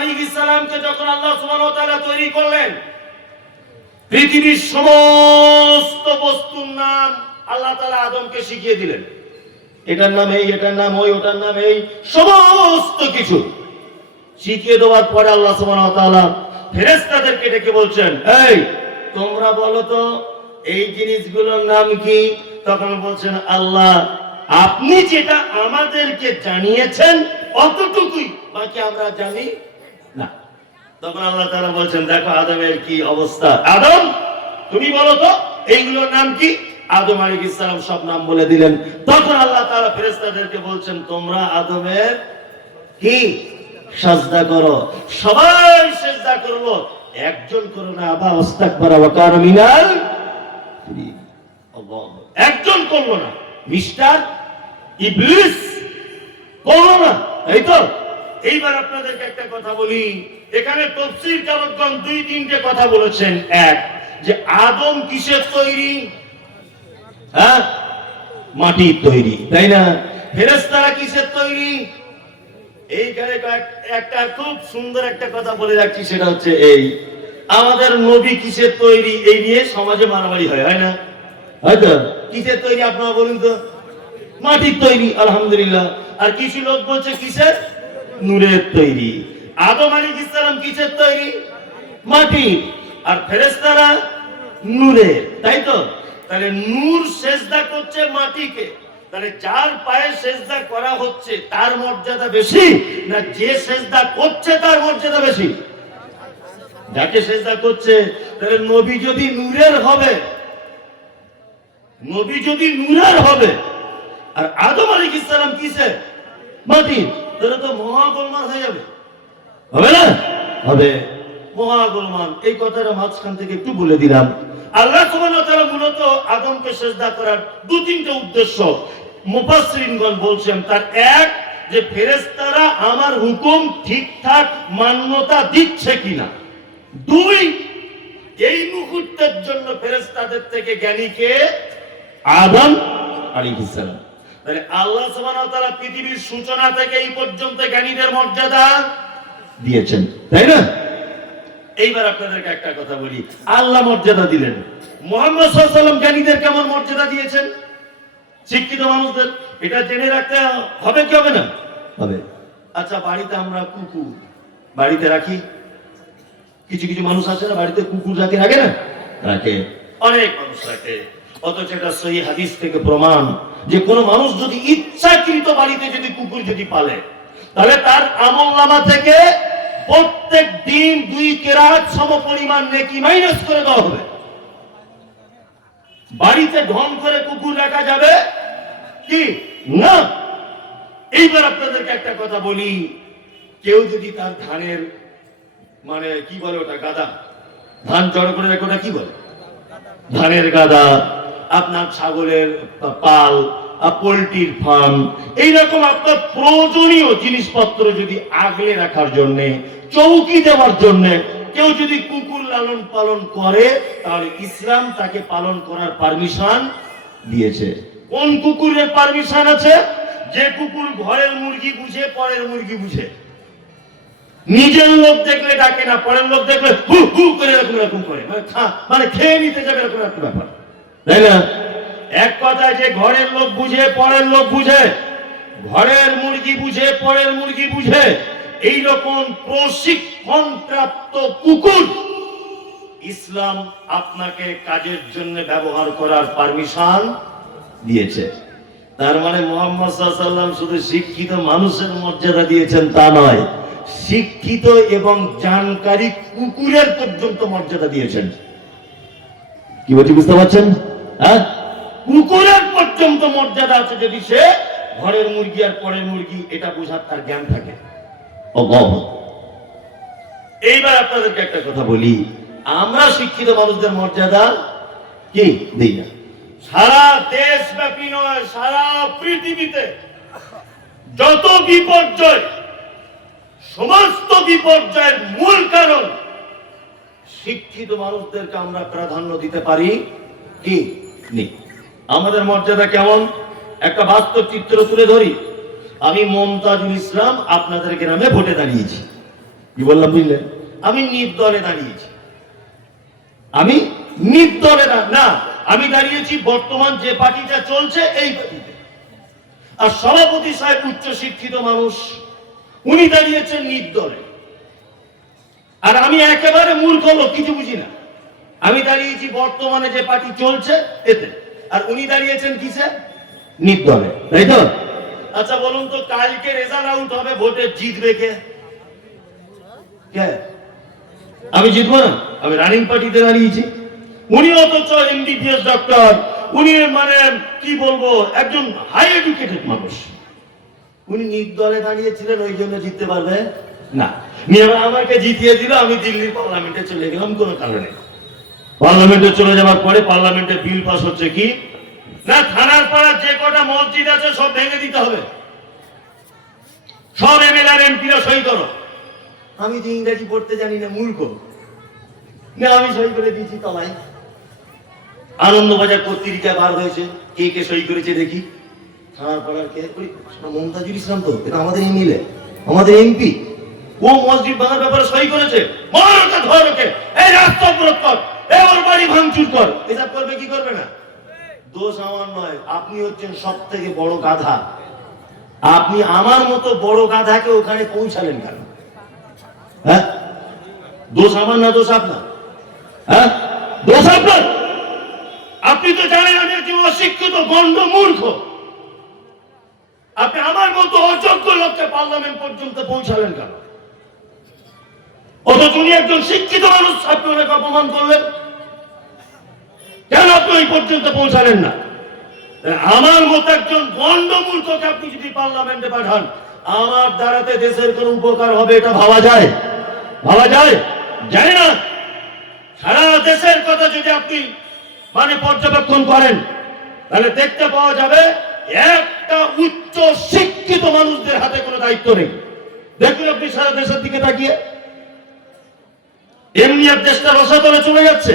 আলাইহিস সালামকে যখন আল্লাহ সুবহানাহু ওয়া তাআলা তৈরি করলেন, পৃথিবীর সমস্ত বস্তুর নাম আল্লাহ তাআলা আদমকে শিখিয়ে দিলেন। এটার নাম এই, এটার নাম ওই, ওটার নাম এই, সমস্ত কিছু শিখিয়ে দেওয়ার পরে আল্লাহ সুবহানাহু ওয়া তাআলা ফেরেশতাদেরকে ডেকে বলছেন, এই তোমরা বলো তো এই জিনিসগুলোর নাম কি? তখন বলছেন, আল্লাহ আপনি যেটা আমাদেরকে জানিয়েছেন অতটুকুই, বাকি আমরা জানি না। তখন আল্লাহ তাআলা বলছেন, দেখো আদমের কি অবস্থা, আদম তুমি বলো তো এইগুলোর নাম কি? আদম আলাইহিস সালাম সব নাম বলে দিলেন। তখন আল্লাহ তাআলা ফেরেশতাদেরকে বলছেন, তোমরা আদমের কি সাজদা করো। সবাই সাজদা করলো, একজন করো না, আবা আস্তাগফারা ওয়া কানা মিনাল মুশরিকিন। আল্লাহ, একজন করলো না, মিস্টার ইবলিস করলো না, এই তো। এইবার আপনাদেরকে একটা কথা বলি, এখানে তাফসীর কারকগণ দুই তিনটে কথা বলেছেন। এক, যে আদম কিসের তৈরি? হ্যাঁ, মাটির তৈরি, তাই না? ফেরেশতারা কিসের তৈরি? এইখানে একটা খুব সুন্দর একটা কথা বলে রাখছি, সেটা হচ্ছে এই, আমাদের নবী কিসের তৈরি? এই নিয়ে সমাজে মারামারি হয় না? হয়তো কিসের তৈরি আপনারা বলুন তো? মাটির তৈরি, আলহামদুলিল্লাহ। আর কিছু লোক বলছে কিসের? নূরের তৈরি। আদম আলাইহিস সালাম কিসের তৈরি? মাটি। আর ফেরেশতারা নূরের, তাই তো? তাহলে নূর সেজদা করছে মাটিকে, তাহলে যার পায়ে সেজদা করা হচ্ছে তার মর্যাদা বেশি, না যে সেজদা করছে তার মর্যাদা বেশি? যাকে সেজদা করছে। তাহলে নবী যদি নূরের হবে, নবী যদি নূরের হবে, আর আদম আলাইহিস সালাম কিসের? মাটি, তাহলে তো মহা গোলমাল হয়ে যাবে, হবে না? হবে, মহা গোলমাল। এই কথাটা মাঝখান থেকে একটু বলে দিলাম। আল্লাহ সুবহানাহু ওয়া তাআলা মূলত আদমকে সিজদা করার দু তিনটা উদ্দেশ্য মুফাসসিরিনগণ বলছেন। তার এক, যে ফেরেশতারা আমার হুকুম ঠিকঠাক মান্যতা দিচ্ছে কিনা। দুই, এই মুহূর্তের জন্য ফেরেশতাদের থেকে জ্ঞানীকে আদম আলাইহিস সালাম। তাহলে আল্লাহ সুবহানাহু ওয়া তাআলা পৃথিবীর সূচনা থেকে এই পর্যন্ত জ্ঞানীদের মর্যাদা দিয়েছেন, তাই না? এইবার আপনাদেরকে একটা কথা বলি, আল্লাহ মর্যাদা দিলেন, মুহাম্মদ সাল্লাল্লাহু আলাইহি ওয়াসাল্লাম জ্ঞানীদের কেমন মর্যাদা দিয়েছেন? শিক্ষিত মানুষদের এটা জেনে রাখতে হবে কি হবে না? হবে। আচ্ছা, বাড়িতে আমরা কুকুর বাড়িতে রাখি, কিছু কিছু মানুষ আছে না বাড়িতে কুকুর রাখে, রাখে না? রাখে, অনেক মানুষ রাখে। অথচ এটা সহিহ হাদিস থেকে প্রমাণ যে কোন মানুষ যদি ইচ্ছাকৃত বাড়িতে যদি কুকুর যদি পালে, তাহলে তার আমলনামা থেকে প্রত্যেক দিন 2 কেরাত সমপরিমাণ নেকি মাইনাস করে দেওয়া হবে। বাড়িতে ঢং করে কুকুর রাখা যাবে কি না? এইবার আপনাদেরকে একটা কথা বলি, কেউ যদি তার ধানের মানে কি বলে ওটা, গাদা, ধান জড়ো করে রাখে, ওটা কি বলে? ধানের গাদা, আপনার ছাগলের পাল, পোল্ট্রির ফার্ম, এইরকম আপনার প্রয়োজনীয় জিনিসপত্র যদি আগলে রাখার জন্য, চৌকি দেওয়ার জন্য কেউ যদি কুকুর লালন পালন করে, তাহলে ইসলাম তাকে পালন করার পারমিশন দিয়েছে। কোন কুকুরের পারমিশন আছে? যে কুকুর ঘরের মুরগি বুঝে, পরের মুরগি বুঝে। নিজের লোক দেখলে ডাকে না, পরের লোক দেখলে হু হু করে এরকম এরকম করে, মানে খেয়ে নিতে যাবে, এরকম একটা ব্যাপার, তাই না? এক কথায়, যে ঘরের লোক বুঝে পরের লোক বুঝে, ঘরের মুরগি বুঝে পরের মুরগি বুঝে, এইরকম প্রশিক্ষণ প্রাপ্ত কুকুর ইসলাম আপনাকে কাজের জন্য ব্যবহার করার পারমিশন দিয়েছে। তার মানে মুহাম্মদ সাল্লাল্লাহু আলাইহি ওয়াসাল্লাম শুধু শিক্ষিত মানুষের মর্যাদা দিয়েছেন তা নয়, শিক্ষিত এবং জানকারী কুকুরের পর্যন্ত মর্যাদা দিয়েছেন। কি বলছি বুঝতে পারছেন? হ্যাঁ, কুকুরের পর্যন্ত মর্যাদা আছে যদি সে ঘরের মুরগি আর পরের মুরগি এটা বোঝার তার জ্ঞান থাকে। এইবার আপনাদেরকে একটা কথা বলি, আমরা শিক্ষিত মানুষদের মর্যাদা কি দিই না। সারা দেশব্যাপী নয়, সারা পৃথিবীতে যত বিপর্যয়, সমস্ত বিপর্যয়ের মূল কারণ শিক্ষিত মানুষদেরকে আমরা প্রাধান্য দিতে পারি কি নেই। আমাদের মর্যাদা কেমন, একটা বাস্তব চিত্র তুলে ধরি। আমি মমতাজুল ইসলাম আপনাদের গ্রামে ভোটে দাঁড়িয়েছি, কি বললাম বুঝলেন? আমি নির্দলে দাঁড়িয়েছি, আমি নির্দলে না, আমি দাঁড়িয়েছি বর্তমান যে পার্টিটা চলছে এই পার্টিতে। আর সভাপতি সাহেব উচ্চ শিক্ষিত মানুষ, উনি দাঁড়িয়েছেন নির্দলে। আর আমি একেবারে মূর্খ লোক, কিছু বুঝি না, আমি দাঁড়িয়েছি বর্তমানে যে পার্টি চলছে এতে, আর উনি দাঁড়িয়েছেন কিসে? নির্দলে, তাই তো? আচ্ছা বলুন তো, কালকে রেজাল্ট আউট হবে, ভোটে জিতবে কে? আমি জিতবো না? আমি রানিং পার্টিতে দাঁড়িয়েছি। উনি অথচ এমবিবিএস ডক্টর, উনি মানে কি বলবো, একজন হাই এডুকেটেড মানুষ, উনি নির্দলে দাঁড়িয়েছিলেন, ওই জন্য জিততে পারবে না। আমাকে জিতিয়ে দিল, আমি দিল্লির পার্লামেন্টে চলে গেলাম কোনো কারণে। পার্লামেন্টে চলে যাওয়ার পরে পার্লামেন্টে বিল পাস হচ্ছে কি না, থানার পাড়ার যে কটা মসজিদ আছে সব ভেঙে দিতে হবে, সব এমএলএ আর এমপিরা সই করো। আমি যে ইংরেজি পড়তে জানি না, মূর্খ, না আমি সই করে দিয়েছি তলায়। আনন্দবাজার পত্রিকা বার হয়েছে, কে কে সই করেছে দেখি। থানার পাড়ার কে? মমতাজুল ইসলাম, তো এটা আমাদের এমএলএ, আমাদের এমপি, ও মসজিদ ভাঙার ব্যাপারে সই করেছে। মারকে ধরকে, এই রাস্তা অবরোধ কর, এই ওর বাড়ি ভাঙচুর কর, এসব করবে কি করবে না? দোষ আমার নয়, আপনি হচ্ছেন সব থেকে বড় গাধা। আপনি আমার মতো বড় গাধাকে ওখানে পৌঁছালেন কেন? হ্যাঁ, দোষ আমার না, দোষ আপনার। হ্যাঁ, দোষ আপনার। আপনি তো জানেন আমি একজন অশিক্ষিত গণ্ড মূর্খ, আপনি আমার মতো অযোগ্য লোককে পার্লামেন্ট পর্যন্ত পৌঁছালেন কেন? অথচ উনি একজন শিক্ষিত মানুষ, আপনি ওনাকে অপমান করলেন কেন? আপনি ওই পর্যন্ত পৌঁছালেন না। আমার মতো একজন গণ্ড মূর্খকে আপনি যদি পার্লামেন্টে পাঠান, আমার দ্বারাতে দেশের কোন উপকার হবে এটা ভাবা যায়? ভাবা যায়? জানি না। সারা দেশের কথা যদি আপনি মানে পর্যবেক্ষণ করেন, তাহলে দেখতে পাওয়া যাবে একটা উচ্চ শিক্ষিত মানুষদের হাতে কোনো দায়িত্ব নেই। দেখুন আপনি সারা দেশের দিকে তাকিয়ে, এমনি এক দেশটা রসাতলে চলে যাচ্ছে।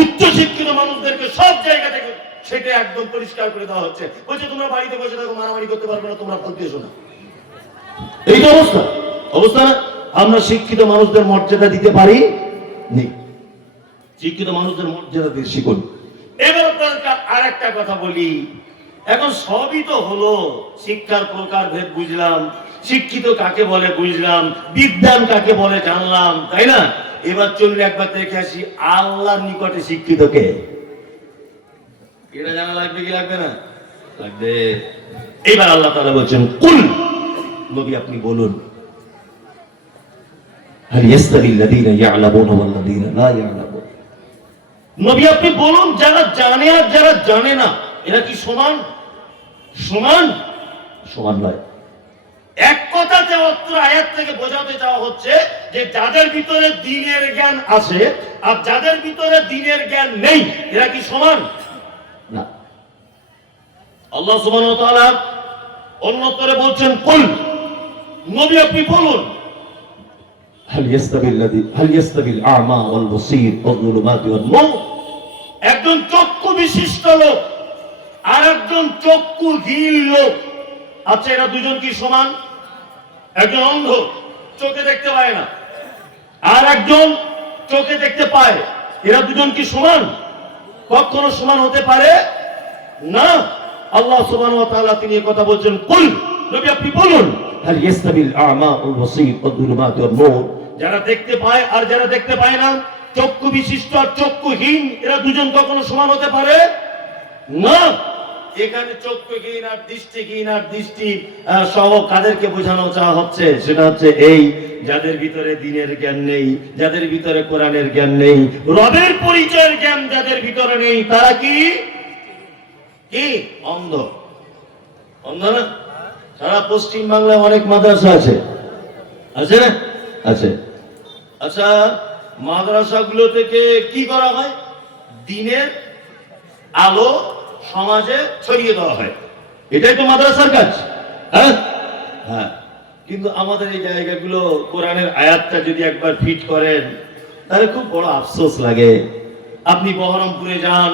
উচ্চ শিক্ষিত মানুষদেরকে সব জায়গা থেকে সেটা একদম পরিষ্কার করে দেওয়া হচ্ছে, বলছে তোমরা বাড়িতে বসে থাকো, মারামারি করতে পারবে না, তোমরা বলতে এসো না। এই তো অবস্থা, অবস্থা না? আমরা শিক্ষিত মানুষদের মর্যাদা দিতে পারি নি, শিক্ষিত মানুষদের মর্যাদা দিয়ে শিখুন। এবার আপনাকে আর একটা কথা বলি, এখন সবই তো হলো, শিক্ষার প্রকার ভেদ বুঝলাম, শিক্ষিত কাকে বলে বুঝলাম, বিদ্যান কাকে বলে জানলাম, তাই না? এবার চললে একবার দেখে আসি আল্লাহর নিকটে শিক্ষিত কে। এটা জানা লাগবে কি লাগবে না? লাগবে। এবার আল্লাহ তাআলা বলছেন, কুল, নবী আপনি বলুন, হাল ইয়াস্তাবিল্লাযীনা ইয়া'লামুনা ওয়াল্লাযীনা লা ইয়া'লামুন। নবী আপনি বলুন, যারা জানে আর যারা জানে না এরা কি সমান? সমান? সমান নয়। এক কথাতে অত্র আয়াত থেকে বোঝাতে চাওয়া হচ্ছে যে যাদের ভিতরে দ্বীনের জ্ঞান আছে আর যাদের ভিতরে দ্বীনের জ্ঞান নেই, এরা কি সমান? না। আল্লাহ সুবহানাহু ওয়া তাআলা অন্যত্রে বলছেন, কুল, নবী আপনি বলুন, হাল ইয়াস্তাবিল আ'মা ওয়াল বসীর ওয়াল যুলুমাতি ওয়ান নূর। একজন চক্ষু বিশিষ্ট লোক আর একজন চক্ষুহীন লোক, আচ্ছা এরা দুজন কি সমান? একজন অন্ধ, চোখে দেখতে পায় না, আর একজন চোখে দেখতে পায়, এরা দুজন কি সমান? কখনো সমান হতে পারে না। আল্লাহ সুবহানাহু ওয়া তাআলা তিনি এই কথা বলছেন, কুল, নবী আপনি বলুন, হাল ইয়াস্তাবিল আ'মা ওয়াল বসীর ওয়াল যুলুমাতি ওয়ান নূর। যারা দেখতে পায় আর যারা দেখতে পায় না, চক্ষু বিশিষ্ট আর চক্ষুহীন, এরা দুজন কখনো সমান হতে পারে না। এখানে চক্ষুহীন আর দৃষ্টিহীন আর দৃষ্টি সহ কাদেরকে বোঝানো চাওয়া হচ্ছে? সেটা হচ্ছে এই যাদের ভিতরে দ্বীনের জ্ঞান নেই, যাদের ভিতরে কোরআনের জ্ঞান নেই, রবের পরিচয়ের জ্ঞান যাদের ভিতরে নেই, তারা কি কি অন্ধ। অন্ধ না? সারা পশ্চিম বাংলায় অনেক মাদ্রাসা আছে, আছে না? আছে। আচ্ছা, মাদ্রাসাগুলো থেকে কি করা হয়? দ্বীনের আলো সমাজে ছড়িয়ে দেওয়া হয়, এটাই তো মাদ্রাসার কাজ। হ্যাঁ হ্যাঁ, কিন্তু আমাদের এই জায়গাগুলো কোরআনের আয়াতটা যদি একবার ফিট করেন তাহলে খুব বড় আফসোস লাগে। আপনি বহরমপুরে যান,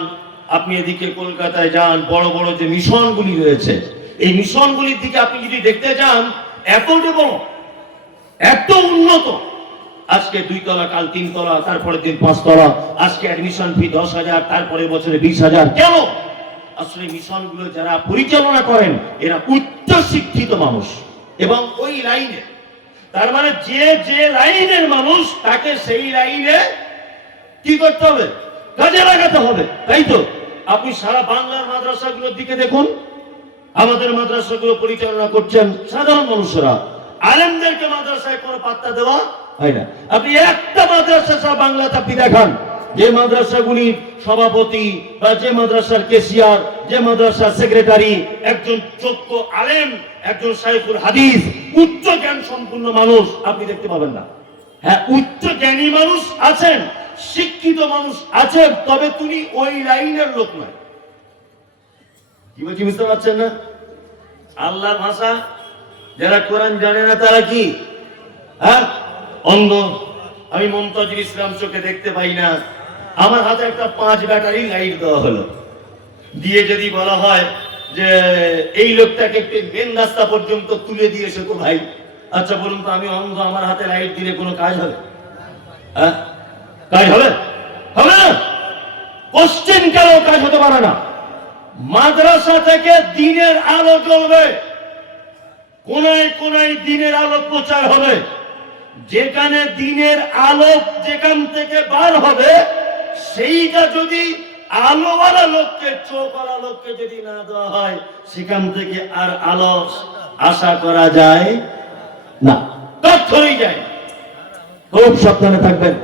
আপনি এদিকে কলকাতায় যান, বড় বড় যে মিশনগুলি রয়েছে, এই মিশনগুলির দিকে আপনি যদি দেখতে যান, এত বড়, এত উন্নত, আজকে 2 তলা, কাল 3 তলা, তারপরের দিন 5 তলা, আজকে অ্যাডমিশন ফি 10,000, তারপরে বছরে 20,000। কেন? আসলে মিশনগুলো যারা পরিচালনা করেন এরা উচ্চ শিক্ষিত মানুষ এবং ওই লাইনে, তার মানে যে লাইনের মানুষ তাকে সেই লাইনে কি করতে হবে? কাজে লাগাতে হবে, তাই তো? আপনি সারা বাংলার মাদ্রাসাগুলোর দিকে দেখুন, আমাদের মাদ্রাসাগুলো পরিচালনা করছেন সাধারণ মানুষরা, আলেমদেরকে মাদ্রাসায় কোনো পাত্তা দেওয়া হয় না। আপনি একটা মাদ্রাসা সারা বাংলাতে আপনি দেখান যে মাদ্রাসাগুলির সভাপতি বা যে মাদ্রাসার কেশিয়ার, যে মাদ্রাসার সেক্রেটারি একজন যোগ্য আলেম, একজন শাইখুল হাদিস, উচ্চ জ্ঞান সম্পন্ন মানুষ আপনি দেখতে পাবেন না। হ্যাঁ, উচ্চ জ্ঞানী মানুষ আছেন, শিক্ষিত মানুষ আছেন, তবে তিনি ওই লাইনের লোক নয়। কি বলছি বুঝতে পারছেন না? আল্লাহর ভাষা যারা কোরআন জানে না তারা কি হ্যাঁ অন্ধ? আমি মুমতাজুল ইসলাম চোখে দেখতে পাই না, আমার হাতে একটা 5 ব্যাটারি লাইট দেওয়া হলো, দিয়ে যদি বলা হয় যে এই লোকটাকে একটু মেন রাস্তা পর্যন্ত তুলে দিয়ে এসো তো ভাই, আচ্ছা বলুন তো, আমি অন্ধ, আমার হাতে লাইট দিলে কোনো কাজ হবে? হ্যাঁ, কাজ হবে? হবে না। কোশ্চেন কেন কাজ হতে পারে না? মাদ্রাসা থেকে দিনের আলো জ্বলবে, কোনায় কোনায় দিনের আলো প্রচার হবে। যেখানে দিনের আলো যেখান থেকে বার হবে, সেইটা যদি আলোওয়ালা লোককে, চোখওয়ালা লোককে যদি না দেওয়া হয়, সেখান থেকে আর আলো আশা করা যায় না, তথ্যই যায়। খুব সাবধানে থাকবেন।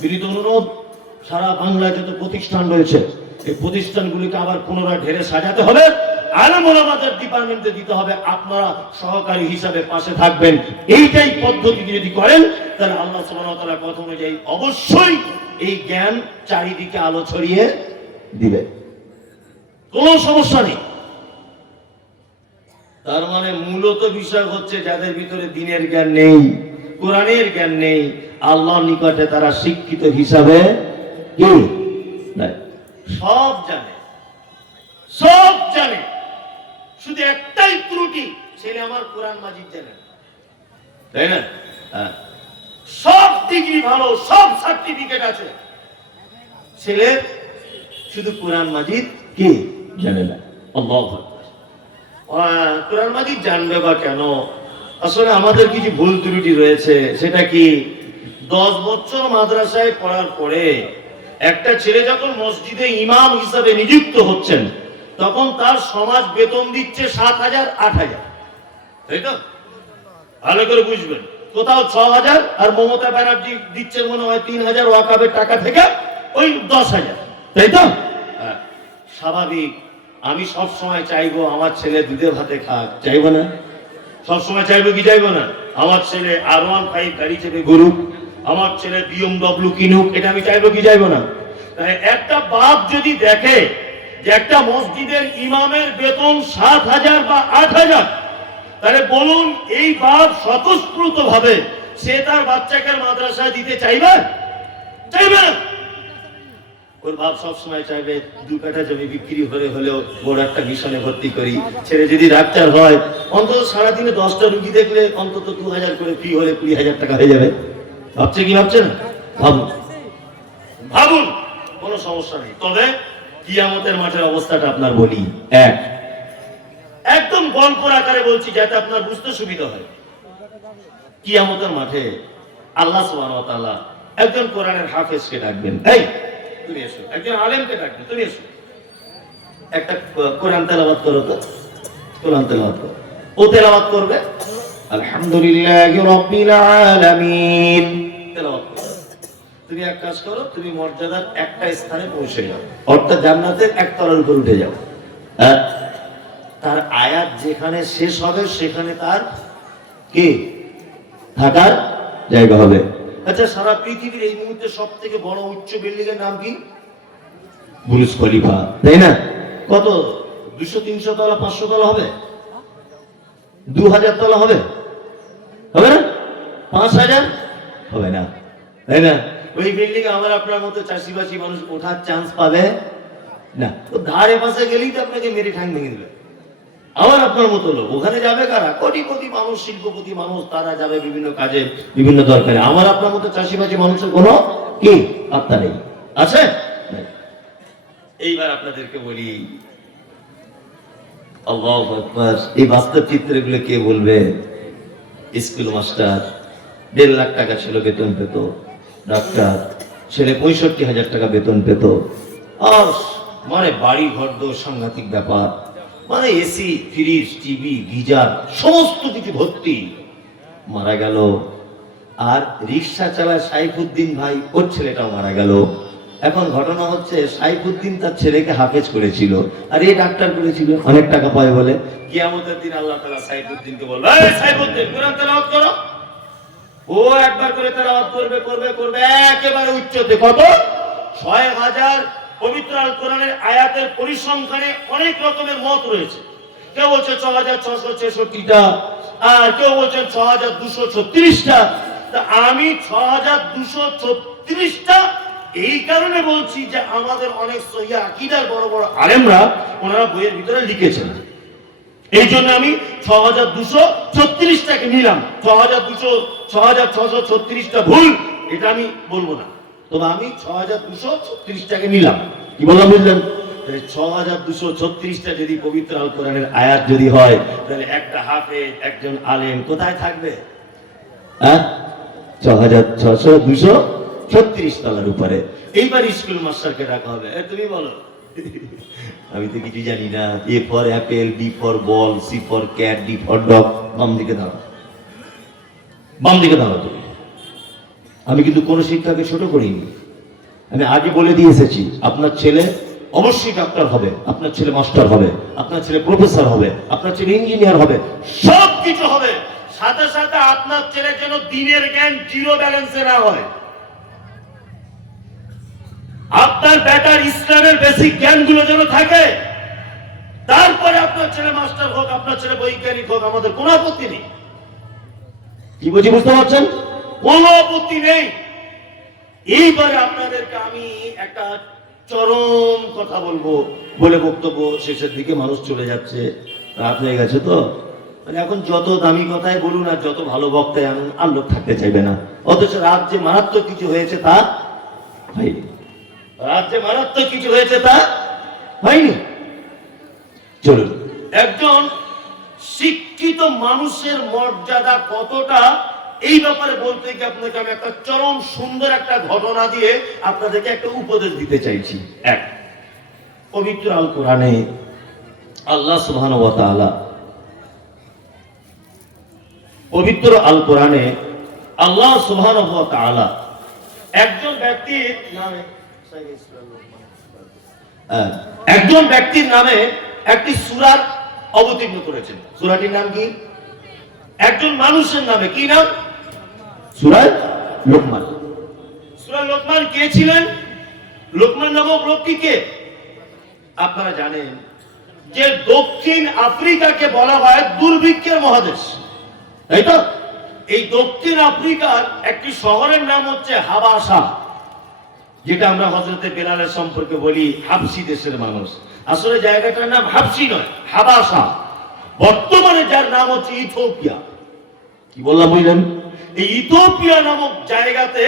বিনীত অনুরোধ, সারা বাংলায় যত প্রতিষ্ঠান রয়েছে এই প্রতিষ্ঠানগুলিকে আবার পুনরায় ঢেলে সাজাতে হবে, আলেম ওলামাদের ডিপার্টমেন্টে দিতে হবে, আপনারা সহকারী হিসাবে পাশে থাকবেন। এইটাই পদ্ধতি যদি করেন তাহলে আল্লাহ সুবহানাহু ওয়া তাআলা কথা অনুযায়ী অবশ্যই এই জ্ঞান চারিদিকে আলো ছড়িয়ে দিবে, কোনো সমস্যা নেই। তার মানে মূলত বিষয় হচ্ছে যাদের ভিতরে দ্বীনের জ্ঞান নেই, কোরআনের জ্ঞান নেই, আল্লাহর নিকটে তারা শিক্ষিত হিসাবে কি নাই, সব জানে, সব জানে, শুধু একটাই ত্রুটি, ছেলে আমার কোরআন মাজিদ জানে না, তাই না? সব ডিগ্রি ভালো, সব সার্টিফিকেট আছে, ছেলে শুধু কোরআন মাজিদ কি জানে না। আল্লাহু আকবার। কোরআন মাজিদ জানবে বা কেন? আসলে আমাদের কিছু ভুল ত্রুটি রয়েছে। সেটা কি, 10 বছর মাদ্রাসায় পড়ার পরে একটা ছেলে যখন মসজিদে ইমাম হিসাবে নিযুক্ত হচ্ছেন, তখন তার সমাজ বেতন দিচ্ছে 7,000, 8,000, তাই তো? ভালো করে বুঝবেন, কোথাও 6,000 আর মমতা ব্যানার্জি দিচ্ছে মনে হয় 3,000 ওয়াকাবের টাকা থেকে ওই 10,000, তাই তো? স্বাভাবিক। আমি সব সময় চাইবো আমার ছেলে দুধে ভাতে খাক, চাইবো না? সব সময় চাইবো কি চাইবো না? আমার ছেলে R15 গাড়ি চেপে ঘুরুক, আমার ছেলে BMW কিনুক, এটা আমি চাইবো কি চাইবো না? একটা বাপ যদি দেখে যে একটা মসজিদের ইমামের বেতন 7,000 বা 8,000, তাহলে বলুন এই বাপ স্বতঃস্ফূর্ত ভাবে সে তার বাচ্চাকে মাদ্রাসায় দিতে চাইবে? চাইবে না। ওর বাপ সবসময় চাইবে 2 কাঠা জমি বিক্রি হলেও বড় একটা মিশনে ভর্তি করি, ছেলে যদি ডাক্তার হয় অন্তত সারাদিনে 10টা রুগী দেখলে অন্তত 2,000 করে ফি হলে 20,000 টাকা হয়ে যাবে। ভাবছে কি ভাবছে না? ভাবুন, ভাবুন, কোনো সমস্যা নেই। তবে কিয়ামতের মাঠের অবস্থাটা আপনার বলি, একদম গল্পর আকারে বলছি যাতে আপনার বুঝতে সুবিধা হয়। কিয়ামতের মাঠে আল্লাহ সুবহানাহু ওয়া তাআলা একজন কোরআনের হাফেজকে ডাকবেন, এই তুমি এসো, একজন আলেমকে ডাকবেন, তুমি এসো, একটা কোরআন তেলাওয়াত করো তো। কোরআন তেলাওয়াত করো, ও তেলাওয়াত করবে আলহামদুলিল্লাহি রাব্বিল আলামিন, তেলাওয়াত করো। তুমি এক কাজ করো, তুমি মর্যাদার একটা স্থানে পৌঁছে যাও, অর্থাৎ জান্নাতের একতলার উপর উঠে যাও। তার আয়াত যেখানে শেষ হবে সেখানে তার কি থাকার জায়গা হবে। আচ্ছা, সারা পৃথিবীর এই মুহূর্তে সব থেকে বড় উচ্চ বিল্ডিং এর নাম কি? বুর্জ খলিফা, তাই না? কত? 200-300 তলা, 500 তলা হবে? 2,000 তলা হবে? হবে না? 5,000 হবে না, তাই না? ওই বিল্ডিং আমার আপনার মতো চাষিবাসী মানুষ ওঠার চান্স পাবে না। তো ধারে পাশে গেলেই তো আপনাকে মেরে ঠাং ভেঙে দেবে। আমার আপনার মতো লোক ওখানে যাবে কারা? কোটিপতি মানুষ, শিল্পপতি মানুষ, তারা যাবে বিভিন্ন কাজে, বিভিন্ন দরকারে। আমার আপনার মতো চাষিবাজি মানুষের কোনো কি আত্মা নেই, আছে? এইবার আপনাদেরকে বলি, আল্লাহু আকবার, এই বাস্তব চিত্রগুলো কে বলবে? স্কুল মাস্টার 1.5 লাখ টাকা ছিল বেতন পেত, ডাক্তার ছেলে 65,000 টাকা বেতন পেত, আর মানে বাড়ি ঘর দো সাংঘাতিক ব্যাপার, মানে এসি, ফ্রিজ, টিভি, গিজার সমস্ত কিছু ভর্তি, মারা গেল। আর রিক্সা চালায় সাইফুদ্দিন ভাই, ওর ছেলেটাও মারা গেল। এখন ঘটনা হচ্ছে, সাইফুদ্দিন তার ছেলেকে হাফেজ করেছিল, আর এই ডাক্তার করেছিল, অনেক টাকা পায় বলে। কিয়ামতের দিন আল্লাহ তাআলা সাইফুদ্দিনকে বলবে, এই সাইফুদ্দিন, কোরআন তেলাওয়াত করো। ও একবার করে তেলাওয়াত করবে করবে করবে একেবারে উচ্চতে। কত? 6000 পবিত্র আল কোরআনের আয়াতের পরিসংখ্যানে অনেক রকমের মত রয়েছে। কেউ বলছে 6666টা, আর কেউ বলছেন 6236টা। তা আমি 6236টা এই কারণে বলছি যে আমাদের অনেক সহিহ আকীদার বড় বড় আলেমরা ওনারা বইয়ের ভিতরে লিখেছেন, এই জন্য আমি 6236টাকে নিলাম। 6636টা ভুল, এটা আমি বলবো না, তবে আমি 6236টাকে নিলাম। কি বললাম বুঝলেন? 6236টা যদি পবিত্র আল কোরআনের আয়াত যদি হয়, তাহলে একটা হাফেজ, একজন আলেম কোথায় থাকবে? 6236 তলার উপরে। এইবার স্কুল মাস্টারকে ডাকা হবে, তুমি বলো। আমি তো কিছু জানি না। A for apple, B for ball, C for cat, D for dog. বাম দিকে দাঁড়াও, বাম দিকে দাঁড়াও তুমি। আমি কিন্তু কোন শিক্ষাকে ছোট করিনি। আমি আগে বলে দিয়ে এসেছি, আপনার ছেলে অবশ্যই ডাক্তার হবে, আপনার ছেলে মাস্টার হবে, আপনার ছেলে প্রফেসর হবে, আপনার ছেলে ইঞ্জিনিয়ার হবে, সব কিছু হবে। সাথে সাথে আপনার ছেলে যেন দিনের জ্ঞান জিরো ব্যালেন্সে না হয়। আপনার বেটার ইসলামের বেসিক জ্ঞানগুলো যেন থাকে। তারপরে আপনার ছেলে মাস্টার হোক, আপনার ছেলে বৈজ্ঞানিক হোক, আমাদের কোনো আপত্তি নেই। কি বলছি বুঝতে পারছেন? কোনো আপত্তি নেই। এইবারে আপনাদেরকে আমি একটা চরম কথা বলবো, বলে বক্তব্য শেষের দিকে, মানুষ চলে যাচ্ছে, রাত হয়ে গেছে তো। মানে এখন যত দামি কথাই বলুন আর যত ভালো বক্তায় আনুন, আর লোক থাকতে চাইবে না। অথচ রাত যে মারাত্মক কিছু হয়েছে তা হয়নি, রাত যে মারাত্মক কিছু হয়েছে তা হয়নি। চলুন, একজন শিক্ষিত মানুষের মর্যাদা কতটা, এই ব্যাপারে বলতে গিয়ে আপনাকে আমি একটা চরম সুন্দর একটা ঘটনা দিয়ে আপনাদেরকে একটা উপদেশ দিতে চাইছি। এক, পবিত্র আল কোরআনে আল্লাহ সুবহানাহু ওয়া তাআলা, পবিত্র আল কোরআনে আল্লাহ সুবহানাহু ওয়া তাআলা একজন ব্যক্তির নামে একটি সূরা অবতীর্ণ করেছেন। সূরাটির নাম কি? একজন মানুষের নামে। কি নাম? সূরা লোকমান। সূরা লোকমান কে ছিলেন? লোকমান নামক লোকটি কে? আপনারা জানেন যে দক্ষিণ আফ্রিকাকে বলা হয় দুর্ভিক্ষের মহাদেশ, তাই তো? এই দক্ষিণ আফ্রিকার একটি শহরের নাম হচ্ছে হাবাসা, যেটা আমরা হযরতে বেলালের সম্পর্কে বলি হাবশি দেশের মানুষ। আসলে জায়গাটার নাম হাবশি নয়, হাবাসা। বর্তমানে যার নাম হচ্ছে ইথিওপিয়া। কি বললাম বুঝলেন? এই ইথিওপিয়া নামক জায়গাতে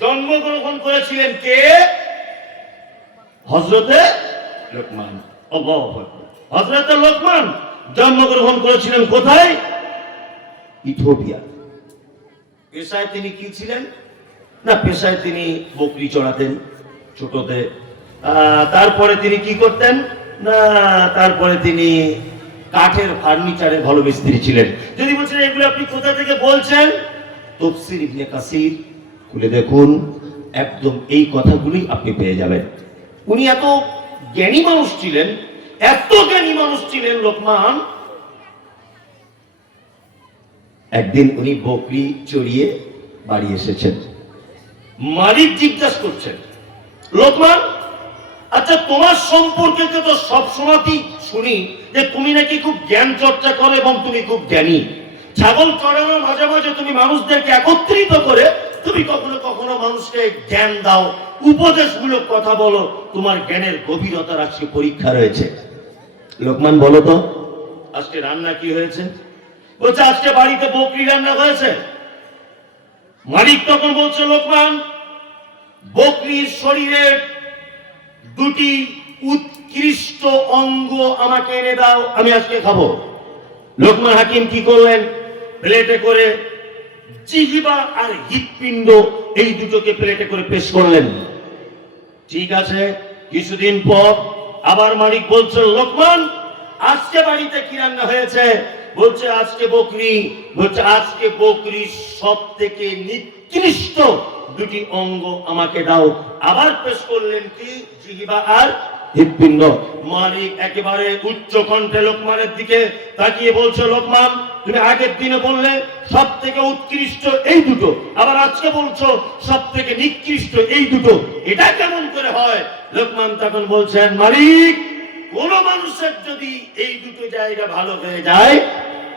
জন্মগ্রহণ করেছিলেন কে? হযরতে লোকমান। আল্লাহু আকবার। হযরতে লোকমান জন্মগ্রহণ করেছিলেন কোথায়? ইথিওপিয়া। পেশায় তিনি কি ছিলেন? না, পেশায় তিনি বকরি চড়াতেন ছোটতে। তারপরে তিনি কি করতেন? না, তারপরে তিনি কাঠের ফার্নিচারের ভালো মিস্ত্রি ছিলেন। যদি বলছেন এগুলো আপনি কোথা থেকে বলছেন, তাফসীর ইবনে কাসির খুলে দেখুন, একদম এই কথাগুলি আপনি পেয়ে যাবেন। উনি এত জ্ঞানী মানুষ ছিলেন, এত জ্ঞানী মানুষ ছিলেন লোকমান। একদিন উনি বকরি চড়িয়ে বাড়ি এসেছেন। মালিক জিজ্ঞাসা করছেন, লোকমান, আচ্ছা তোমার সম্পর্কে তো সবসময়ই শুনি যে তুমি নাকি খুব জ্ঞান চর্চা করো এবং তুমি খুব জ্ঞানী। ছাগল চড়ানোর মাঝে মাঝে তুমি মানুষদেরকে একত্রিত করে তুমি কখনো কখনো মানুষকে জ্ঞান দাও, উপদেশমূলক কথা বলো, তোমার জ্ঞানের গভীরতার আজকে পরীক্ষা রয়েছে। লোকমান বলো তো, আজকে রান্না কি হয়েছে? বলছে আজকে বাড়িতে বকরি রান্না হয়েছে। মালিক তখন বলছে, লোকমান, বকরির শরীরের দুটি উৎকৃষ্ট অঙ্গ আমাকে এনে দাও, আমি আজকে খাবো। লোকমান হাকিম কি করলেন? প্লেটে করে জিহ্বা আর হৃৎপিণ্ড এই দুটোকে প্লেটে করে পেশ করলেন। ঠিক আছে, কিছুদিন পর আবার মালিক বলছে, লোকমান, আজকে বাড়িতে কি রান্না হয়েছে? বলছে আজকে বকরি। বলছে আজকে বকরির সব থেকে নিকৃষ্ট দুটি অঙ্গ আমাকে দাও। আবার পেশ করলেন কি? জিহ্বা আর হৃৎপিণ্ড। মালিক একেবারে উচ্চ কণ্ঠে লোকমানের দিকে তাকিয়ে বলছে, লোকমান, তুমি আগের দিনে বললে সব থেকে উৎকৃষ্ট এই দুটো, আবার আজকে বলছো সব থেকে নিকৃষ্ট এই দুটো, এটা কেমন করে হয়? লোকমান তখন বলছেন, মালিক, কোন মানুষের যদি এই দুটো জায়গা ভালো হয়ে যায়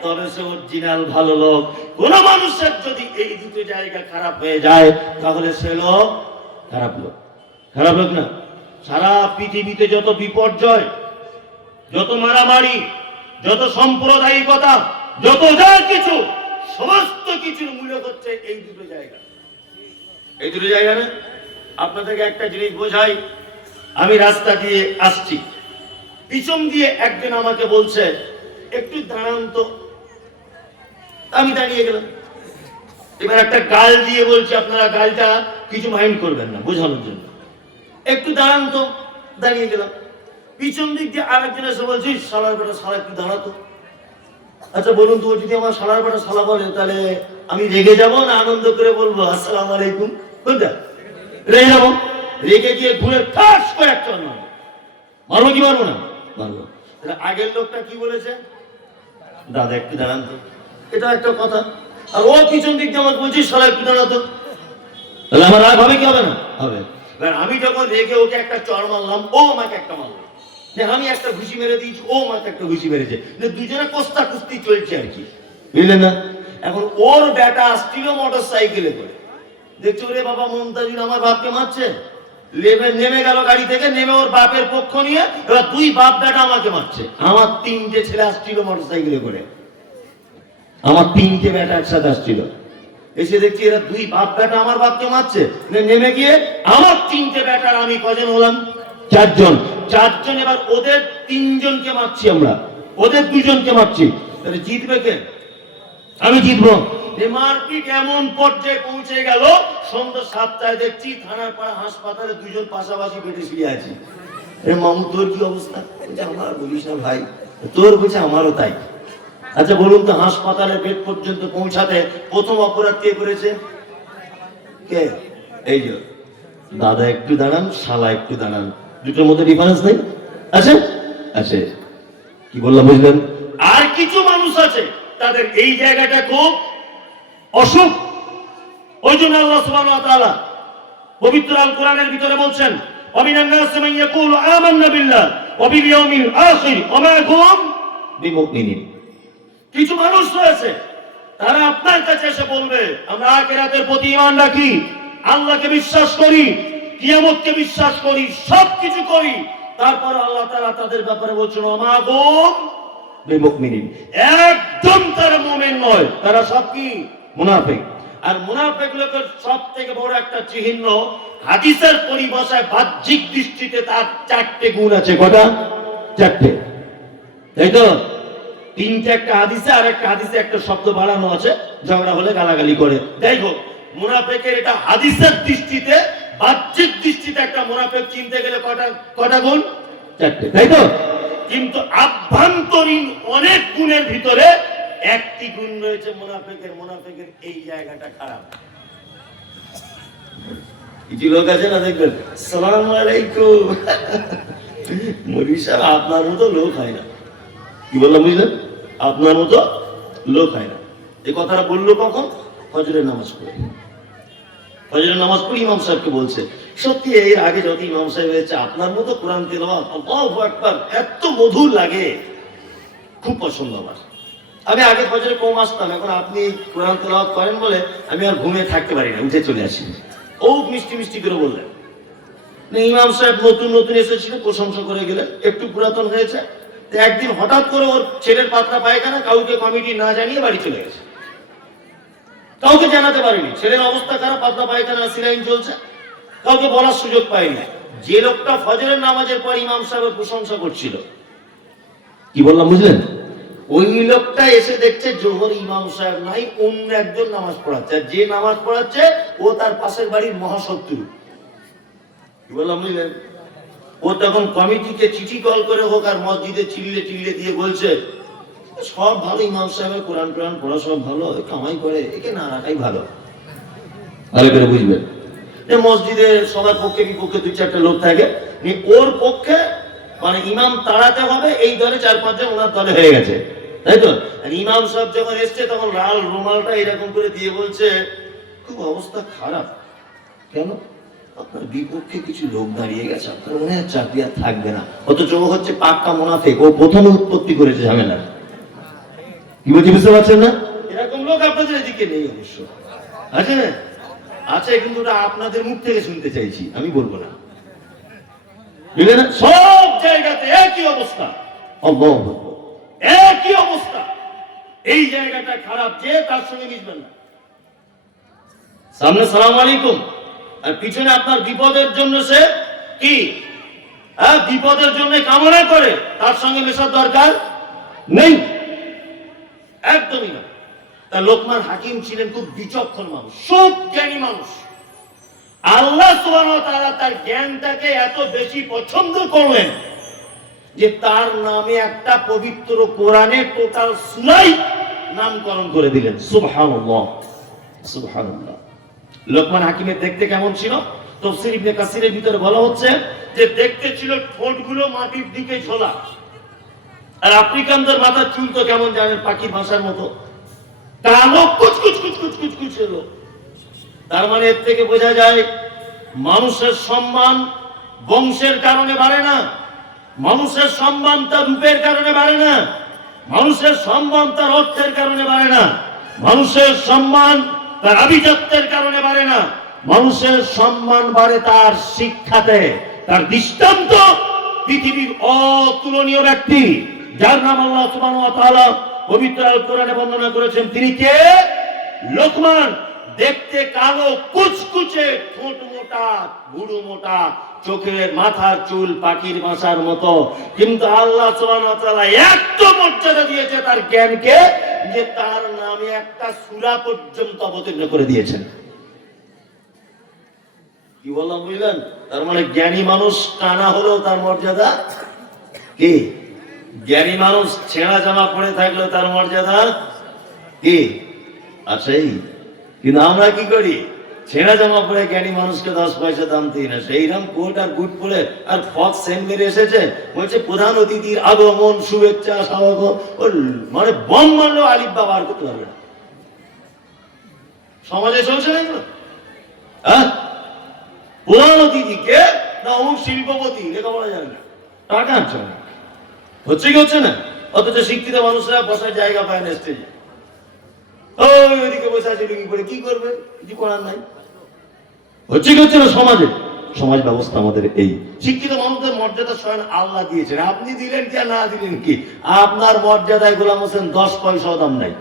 তবে সে অরিজিনাল ভালো লোক। কোন মানুষের যদি এই দুটো জায়গা খারাপ হয়ে যায় তাহলে সে লোক খারাপ লোক। খারাপ লোক না। সারা পৃথিবীতে যত বিপর্যয়, যত মারামারি, যত সাম্প্রদায়িকতা, যত যা কিছু, সমস্ত কিছুর মূল্য হচ্ছে এই দুটো জায়গা। এই দুটো জায়গা না? আপনাদেরকে একটা জিনিস বোঝাই। আমি রাস্তা দিয়ে আসছি, পিছন দিয়ে একজন আমাকে বলছে, একটু দাঁড়ান তো। আমি দাঁড়িয়ে গেলাম। এবার একটা গাল দিয়ে বলছি, আপনারা গালটা কিছু মাইন্ড করবেন না, বোঝানোর জন্য। একটু দাঁড়ান তো। দাঁড়িয়ে গেলাম। পিছন দিক দিয়ে আরেকজন এসে বলছি, শালার বেটা শালা, একটু দাঁড়াতো। আচ্ছা বলুন তো, যদি আমার শালার বেটা শালা বলে তাহলে আমি রেগে যাবো না আনন্দ করে বলবো আসসালামু আলাইকুম? কোনটা? রেগে যাবো। রেগে গিয়ে ঘুরে ঠাস করে একটা মারবো কি মারবো না? মারবো। আগের লোকটা কি বলেছে? দাদা একটু দাঁড়ান তো। এটা একটা কথা। আর ও পিছন দিক দিয়ে আমাকে বলছি, শালা একটু দাঁড়াতো। তাহলে আমার রাগ হবে কি হবে না? হবে। আমি যখন রেগে ওকে একটা চড় মারলাম, ও আমাকে একটা মারলো। আমি একটা ঘুষি মেরে দিয়েছি, ও আমাকে একটা ঘুষি মেরেছে। দুজনে কস্তা কুস্তি চলছে আর কি, বুঝলেন না? এখন ওর বেটা আসছিল মোটর সাইকেলে করে, দেখছো রে বাবা মমতাজুল আমার বাপকে মারছে। নেমে গেল গাড়ি থেকে, নেমে ওর বাপের পক্ষ নিয়ে এবার দুই বাপ বেটা আমাকে মারছে। আমার তিনটে ছেলে আসছিল মোটর সাইকেলে করে, আমার তিনটে বেটা একসাথে আসছিল। এসে দেখছি এরা দুই বাপ বেটা আমার বাপকে মারছে। নেমে গিয়ে আমার তিনটে বেটার আমি কজন হলাম? চারজন। চারজন। এবার ওদের তিনজনকে মারছি আমরা, ওদের দুজনকে মারছি। তাহলে জিতবে কে? আমি জিতবো। মারপিট এমন পর্যায়ে পৌঁছে গেল, সন্ধ্যা 7টায় দেখছি থানার পাড়া হাসপাতালে দুজন পাশাপাশি বেডে শুয়ে আছি। মামু তোর কি অবস্থা? আমার বলিস না ভাই, তোর বলছে আমারও তাই। আচ্ছা বলুন তো, হাসপাতালের বেড পর্যন্ত পৌঁছাতে প্রথম অপরাধ কে করেছে? কে? এই যে দাদা একটু দাঁড়ান, শালা একটু দাঁড়ান, দুটোর মধ্যে ডিফারেন্স নেই? আছে? আছে। কি বললাম বুঝলেন? আর কিছু মানুষ আছে তাদের এই জায়গাটা খুব অসুখ। ওই জন্য আল্লাহ সুবহানাহু ওয়া তাআলা পবিত্র আল কোরআনের ভিতরে বলছেন, ওয়ামিনান নাসি মান ইয়াকুলু আমান্না বিল্লাহি ওয়া বিল ইয়াউমিল আখির ওয়া মা হুম বিমুমিনিন। কিছু মানুষ রয়েছে তারা আপনার কাছে এসে বলবে, আমরা আখিরাতের প্রতি ঈমান রাখি, আল্লাহকে বিশ্বাস করি, কিয়ামতকে বিশ্বাস করি, সবকিছু করি, তারপর আল্লাহ তাআলা তাদের ব্যাপারে বলছেন ওয়া মা হুম বিমুমিনিন, একদম তারা মুমিন নয়, তারা সব কি? মুনাফিক। আর মুনাফিক লোকের সবথেকে বড় একটা চিহ্ন, হাদিসের পরিভাষায় বাহ্যিক দৃষ্টিতে তার চারটে গুণ আছে। কটা? চারটে, তাই তো? তিনটে একটা হাদিসে, আর একটা হাদিসে একটা শব্দ বাড়ানো আছে, ঝগড়া হলে গালাগালি করে। যাই হোক, মুনাফিকের এটা হাদিসের দৃষ্টিতে, বাহ্যিক দৃষ্টিতে একটা মুনাফিক চিনতে গেলে কটা গুণ? চারটে, তাই তো? কিন্তু আভ্যন্তরীণ অনেক গুণের ভিতরে একটি গুণ রয়েছে মুনাফিকের। মুনাফিকের এই জায়গাটা খারাপ। কিছু লোক আছে না, দেখবেন আসসালামু আলাইকুম, মৌলভী সাহেব আপনার মতো লোক হয় না। কি বললাম বুঝলেন? আপনার মতো লোক হয় না। এই কথাটা বললো কখন? ফজরের নামাজ পড়ে। ফজরের নামাজ পড়ে ইমাম সাহেবকে বলছে, সত্যি এর আগে যত ইমাম সাহেব হয়েছে আপনার মতো কোরআন তেলাওয়াত, আল্লাহু আকবার, এত মধুর লাগে, খুব পছন্দ আমার। আমি আগে ফজরে কম আসতাম, এখন আপনি কোরআন তেলাওয়াত করেন বলে আমি আর ঘুমিয়ে থাকতে পারি না, উঠে চলে আসি। ও মিষ্টি মিষ্টি করে বললেন। ইমাম সাহেব নতুন নতুন এসেছিল, প্রশংসা করে গেলেন। একটু পুরাতন হয়েছে, তো একদিন হঠাৎ করে ওর ছেলের পাতলা পায়খানা কাউকে কমিটি না জানিয়ে বাড়ি চলে গেছে, কাউকে জানাতে পারেনি। ছেলের অবস্থা খারাপ, পাতলা পায়খানা, সিলাইন চলছে, কাউকে বলার সুযোগ পায়নি। যে লোকটা ফজরের নামাজের পর ইমাম সাহেবের প্রশংসা করছিল, কি বললাম বুঝলেন, ওই লোকটা এসে দেখছে জোহর ইমাম সাহেব নাই, অন্য একজন নামাজ পড়াচ্ছে, আর যে নামাজ পড়াচ্ছে ও তার পাশের বাড়ির মহাশত্রু। কি বললাম বুঝলেন? ও তখন কমিটিকে চিঠি কল করে হোক আর মসজিদে চিল্লে চিল্লে দিয়ে বলছে সব ভালো, ইমাম সাহেবের কোরআন কোরআন পড়া সব ভালো, কামাই করে, একে না রাখাই ভালো। ভালো করে বুঝবেন, মসজিদে সবার পক্ষে বিপক্ষে 2-4টা লোক থাকে, ওর পক্ষে মানে ইমাম তাড়াতে হবে এই দলে 4-5 জন ওনার দলে হয়ে গেছে, তাই তো? ইমাম সাহেব যখন এসছে তখন লাল রুমালটা এরকম করে দিয়ে বলছে খুব অবস্থা খারাপ। কেন? আপনার বিপক্ষে কিছু লোক দাঁড়িয়ে গেছে, আপনার মনে হয় চাকরি আর থাকবে না। অথচ ও হচ্ছে পাক্কা মুনাফিক, ও প্রথমে উৎপত্তি করেছে ঝামেলা। কি বলছি বুঝতে পারছেন না? এরকম লোক আপনাদের এদিকে নেই অবশ্য, আছে না? আছে, কিন্তু ওটা আপনাদের মুখ থেকে শুনতে চাইছি, আমি বলবো না, বুঝলেন? সব জায়গাতে একই অবস্থা, একই অবস্থা। এই জায়গাটা খারাপ, যে তার সঙ্গে মিশবেন না। সামনে সালাম আলাইকুম আর পিছনে আপনার বিপদের জন্য সে কি বিপদের জন্য কামনা করে, তার সঙ্গে মেশার দরকার নেই, একদমই না। তা লোকমান হাকিম ছিলেন খুব বিচক্ষণ মানুষ, সব জ্ঞানী মানুষ। আল্লাহ সুবহানাহু ওয়া তাআলা তার জ্ঞানটাকে এত বেশি পছন্দ করলেন যে তার নামে একটা পবিত্র কোরআনে টোটাল সূরাই নামকরণ করে দিলেন। সুবহানাল্লাহ, সুবহানাল্লাহ। লোকমান হাকিমের দেখতে কেমন ছিল? তাফসীর ইবনে কাসিরের ভিতরে বলা হচ্ছে যে দেখতে ছিল ঠোঁটগুলো মাটির দিকে ঝোলা, আর আফ্রিকানদের মাথার চুল তো কেমন জানেন, পাখির ভাষার মতো কালো কুচকুচ কুচকুচ কুচকুচ ছিল। তার মানে এর থেকে বোঝা যায় মানুষের সম্মান বংশের কারণে বাড়ে না, মানুষের সম্মান তার রূপের কারণে বাড়ে না, মানুষের সম্মান তার অর্থের কারণে বাড়ে না, মানুষের সম্মান তার আভিজাত্যের কারণে বাড়ে না, মানুষের সম্মান বাড়ে তার শিক্ষাতে। তার দৃষ্টান্ত পৃথিবীর অতুলনীয় ব্যক্তি যার নাম আল্লাহ সুবহানাহু ওয়া তাআলা পবিত্র আল কোরআনে বর্ণনা করেছেন। তিনি কে? লোকমান। দেখতে কালো কুচকুচে, ঠোঁট মোটা, ভুরু মোটা, চোখের মাথার চুল পাখির ভাষার মতো, কিন্তু আল্লাহ সুবহানাহু ওয়া তাআলা এত মর্যাদা দিয়েছে তার জ্ঞানকে যে তার নামে একটা সূরা পর্যন্ত অবতীর্ণ করে দিয়েছেন। কি বললাম বুঝলেন? তার মানে জ্ঞানী মানুষ কানা হলেও তার মর্যাদা কি? জ্ঞানী মানুষ ছেঁড়া জামা পরে থাকলেও তার মর্যাদা কি? আছেই। কিন্তু আমরা কি করি? ছেঁড়া জামা পরে জ্ঞানী মানুষকে 10 পয়সা দাম দিই না, সেইরকম কোট আর বুট পরে আর ফক্স সেন্ট মেরে এসেছে, বলছে প্রধান অতিথির আগমন, শুভেচ্ছা, স্বাগত। মানে বম মারলেও আলিফ বা বার করতে পারবে না। সমাজে চলছে না এগুলো? হ্যাঁ, প্রধান অতিথিকে না অমুক শিল্পপতি, লেখাপড়া জানে না, টাকা আনছে না, হচ্ছে কি হচ্ছে না? অথচ শিক্ষিত মানুষরা বসার জায়গা পায় না স্টেজে, ওইদিকে বসে আছে লুঙ্গি পরে, কি করবে? কিছু করার নাই। হচ্ছে কি হচ্ছে না? সমাজে, সমাজ ব্যবস্থা আমাদের এই। শিক্ষিত মানুষদের মর্যাদা স্বয়ং আল্লাহ দিয়েছেন, আপনি দিলেন কি আর না দিলেন কি? আপনার মর্যাদায় গোলাম হোসেন 10 পয়সাও দাম নাই,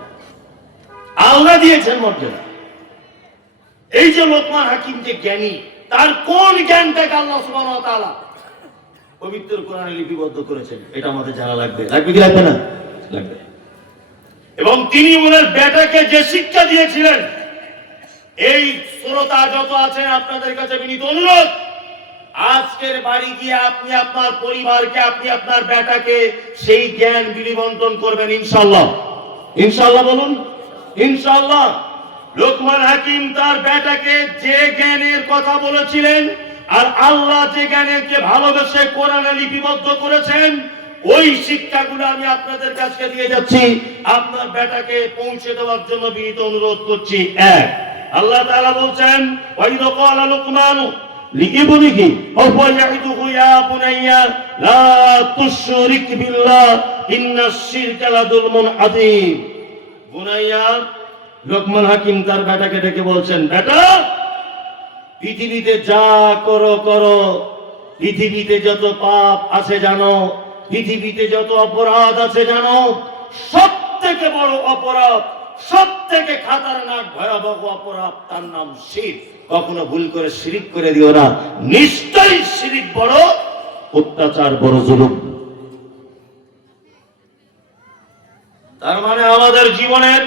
আল্লাহ দিয়েছেন মর্যাদা। এই যে লোকমান হাকিম যে জ্ঞানী, তার কোন জ্ঞানটাকে আল্লাহ সুবহানাহু ওয়া তাআলা পবিত্র কোরআনে লিপিবদ্ধ করেছেন, এটা আমাদের জানা লাগবে। লাগবে কি লাগবে না? লাগবে। এবং তিনি ওনার বেটাকে যে শিক্ষা দিয়েছিলেন, এই শ্রোতা যত আছেন আপনাদের কাছে বিনীত অনুরোধ, আজকের বাড়ি গিয়ে আপনি আপনার পরিবারকে, আপনি আপনার বেটাকে সেই জ্ঞান বিলিবন্টন করবেন ইনশাআল্লাহ। ইনশাআল্লাহ বলুন, ইনশাআল্লাহ। লোকমান হাকিম তার বেটাকে যে জ্ঞানের কথা বলেছিলেন, আর আল্লাহ যে জ্ঞানকে ভালোবেসে কোরআনে লিপিবদ্ধ করেছেন, ওই শিক্ষাগুলো আমি আপনাদের কাছে দিয়ে যাচ্ছি, আপনার বেটাকে পৌঁছে দেওয়ার জন্য বিনীত অনুরোধ করছি। এক, আল্লাহ তাআলা বলছেন, ওয়াইদা ক্বালা লুকমানু লিইবনিহি ওয়া হুয়া ইয়াইদুহু ইয়া বুনাইয়া লা তুশরিক বিল্লাহ ইন্নাশ শিরকা লাযুলমুন আযীম। বুনাইয়া, লোকমান হাকিম তার বেটাকে ডেকে বলছেন, বেটা, পৃথিবীতে যা করো করো, পৃথিবীতে যত পাপ আছে জানো, পৃথিবীতে যত অপরাধ আছে জানো, সব থেকে বড় অপরাধ, সব থেকে খাতারনাক ভয়াবহ অপরাধ, তার নাম শিরক। কখনো ভুল করে শিরিক করে দিও না, নিশ্চয়ই শিরিক বড় অত্যাচার, বড় জুলুম। তার মানে আমাদের জীবনের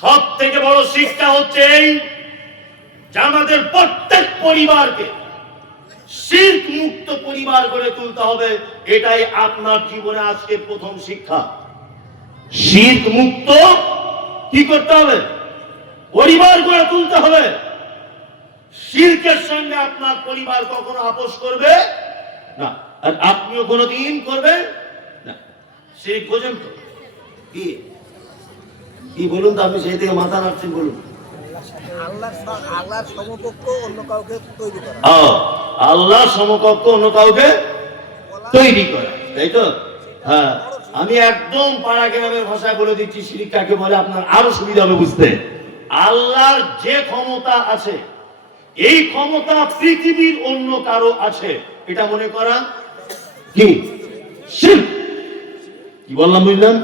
সব থেকে বড় শিক্ষা হচ্ছে এই যে আমাদের প্রত্যেক পরিবারকে শিরক মুক্ত পরিবার গড়ে তুলতে হবে। এটাই আপনার জীবনে আজকে প্রথম শিক্ষা। শিরক মুক্ত কি করতে হবে? পরিবার গড়ে তুলতে হবে। শিরকের সঙ্গে আপনার পরিবার কখনো আপোষ করবে না, আর আপনিও কোনোদিন করবেন না। শিরক বোঝেন তো? কি কি বলুন তো, আপনি সেই থেকে মাথা নাড়ছেন, বলুন। আল্লাহর সমকক্ষ অন্য কাউকে তৈরি করা। আল্লাহর সমকক্ষ অন্য কাউকে তৈরি করা, তাই তো? হ্যাঁ, আমি একদম পাড়া গ্রামের ভাষায় বলে দিচ্ছি শিরক কাকে বলে, আপনার আরো সুবিধা হবে বুঝতে। আল্লাহর যে ক্ষমতা আছে, এই ক্ষমতা পৃথিবীর অন্য কারো আছে, এটা মনে করা কি শিরক। কি বললাম বুঝলেন?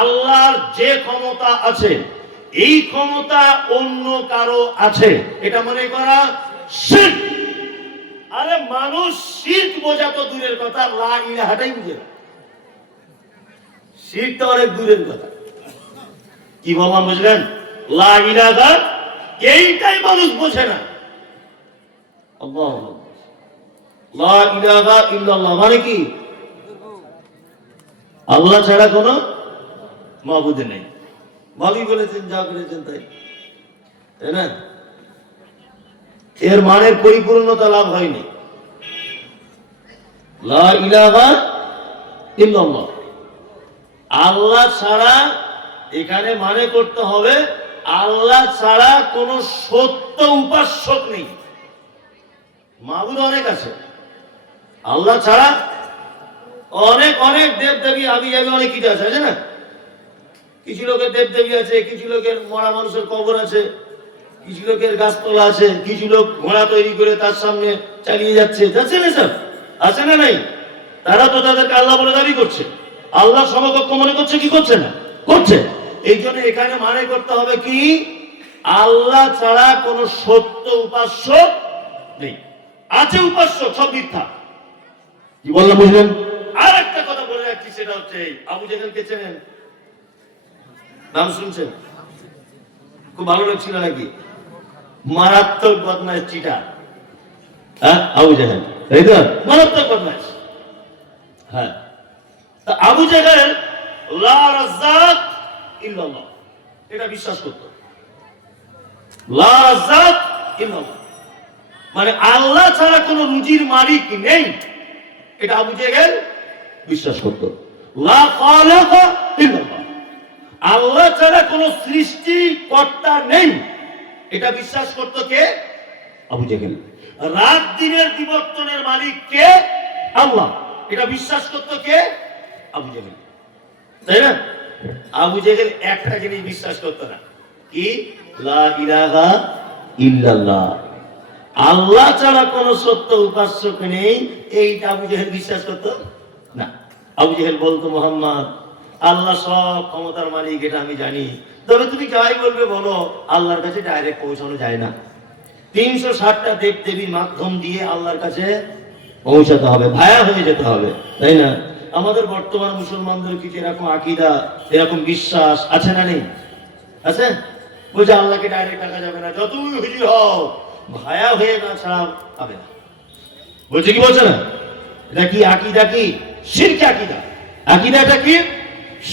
আল্লাহর যে ক্ষমতা আছে, এই ক্ষমতা অন্য কারো আছে, এটা মনে করা শিরক। আরে মানুষ শিরক বোঝা তো দূরের কথা, লা ইলাহাটাই বুঝে না। শিরক তো অনেক দূরের কথা। কি বললাম বুঝলেন? লা ইলাহা, এইটাই মানুষ বোঝে না। আল্লাহ, লা ইলাহা ইল্লাল্লাহ মানে কি? আল্লাহ ছাড়া কোনো মাবুদ নেই। ভাবি বলেছেন, যা করেছেন তাই, তাই না? এর মানে পরিপূর্ণতা লাভ হয়নি। লা ইলাহা ইল্লাল্লাহ, আল্লাহ ছাড়া, এখানে মানে করতে হবে আল্লাহ ছাড়া কোনো সত্য উপাস্যক নেই। মাবুদ অনেক আছে, আল্লাহ ছাড়া অনেক অনেক দেব দেবী আবি যাবি অনেক কিছু আছে, আছে না? কিছু লোকের দেব দেবী আছে, কিছু লোকের মরা মানুষের কবর আছে, কিছু লোকের গাছতলা আছে, কিছু লোক ঘোড়া তৈরি করে তার সামনে চালিয়ে যাচ্ছে, যাচ্ছে না স্যার? আছে না নাই? তারা তো তাদেরকে আল্লাহ বলে দাবি করছে, আল্লাহ সমকক্ষ মনে করছে, কি করছে না? করছে। এই জন্য এখানে মানে করতে হবে কি, আল্লাহ ছাড়া কোনো সত্য উপাস্য নেই। আছে উপাস্য, সব মিথ্যা। কি বললাম বুঝলেন? আর একটা কথা বলে রাখছি, সেটা হচ্ছে আবু জেহেলকে চেনেন? নাম শুনছেন? খুব ভালো লাগছিল নাকি? মারাত্মক বদমাশ চিটার, হ্যাঁ আবু জেহেল, তাই তো? মারাত্মক বদমাশ। হ্যাঁ, আবু জেহেল লা রাজ্জাক ইল্লাল্লাহ এটা বিশ্বাস করত। লা রাজ্জাক ইল্লাল্লাহ মানে আল্লাহ ছাড়া কোনো রুজির মালিক নেই, এটা আবু জেহেল বিশ্বাস করত। লা খালাকা ইল্লাল্লাহ, আল্লাহ ছাড়া কোনো সৃষ্টিকর্তা নেই, এটা বিশ্বাস করত কে? আবু জেহেল। রাত দিনের বিবর্তনের মালিক কে? আল্লাহ, এটা বিশ্বাস করত কে? আবু জেহেল, তাই না? আবু জেহেল একটা জিনিস বিশ্বাস করত না, কি? লা ইলাহা ইল্লাল্লাহ, আল্লাহ ছাড়া কোনো সত্য উপাস্যক নেই, এইটা আবু জেহেল বিশ্বাস করত না। আবু জেহেল বলতো, মুহাম্মদ আল্লাহ সব ক্ষমতার মালিক, এটা আমি জানি, তবে তুমি যাই বলবে বলো, আল্লাহর কাছে ডাইরেক্ট পৌঁছানো যায় না। 360টা দেব দেবীর মাধ্যম দিয়ে আল্লাহর কাছে পৌঁছাতে হবে, ভায়া হয়ে যেতে হবে, তাই না? আমাদের বর্তমান মুসলমানদের কিছু এরকম আকীদা, এরকম বিশ্বাস আছে না নেই? আছে? বলছে আল্লাহকে ডাইরেক্ট ডাকা যাবে না, যতই হুজুর হও ভায়া হয়ে না ছাড়া হবে না। বলছে কি, বলছে না? এটা কি আকীদা? কি শিরক আকীদা? আকীদাটা কি?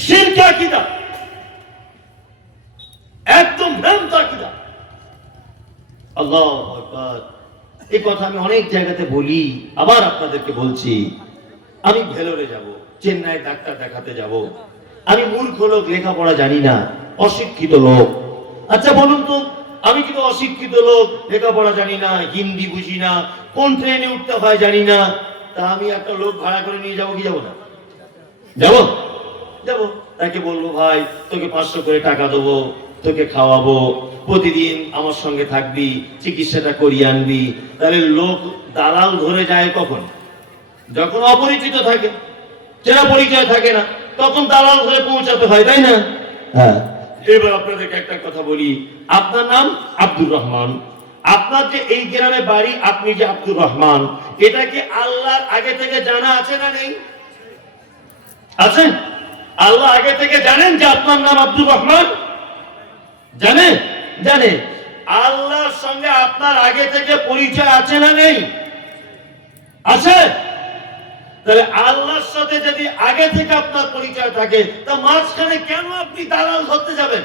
শিরক আকীদা, একদম ভ্রান্ত আকীদা। আল্লাহু আকবার। এই কথা আমি অনেক জায়গাতে বলি, আবার আপনাদেরকে বলছি। আমি ভেলোরে যাব, চেন্নাই ডাক্তার দেখাতে যাব, আমি মূর্খ লোক, লেখাপড়া জানি না, অশিক্ষিত লোক। আচ্ছা বলুন তো, আমি কিন্তু অশিক্ষিত লোক, লেখাপড়া জানি না, হিন্দি বুঝি না, কোন ট্রেনে উঠতে হয় জানি না, তা আমি একটা লোক ভাড়া করে নিয়ে যাবো কি যাবো না? যাবো, যাবো। তাকে বলবো, ভাই তোকে 500 করে টাকা দেবো, তোকে খাওয়াবো, প্রতিদিন আমার সঙ্গে থাকবি, চিকিৎসাটা করিয়ে আনবি। তাহলে লোক দালাল ধরে যায় কখন? যখন অপরিচিত থাকে। চেনা পরিচয় থাকে না, তখন দালাল হয়ে পৌঁছাতে হয়, তাই না? হ্যাঁ। এবার আপনাদেরকে একটা কথা বলি, আপনার নাম আব্দুর রহমান, আপনার যে এই গ্রামে বাড়ি, আপনি যে আব্দুর রহমান, এটা কি আল্লাহর আগে থেকে জানা আছে না নেই? আছে। আল্লাহ আগে থেকে জানেন যে আপনার নাম আব্দুর রহমান? জানে? জানে। আল্লাহর সঙ্গে আপনার আগে থেকে পরিচয় আছে না নেই? আছে। তাহলে আল্লাহর সাথে যদি আগে থেকে আপনার পরিচয় থাকে, তা মাঝখানে কেন আপনি দালাল ধরতে যাবেন?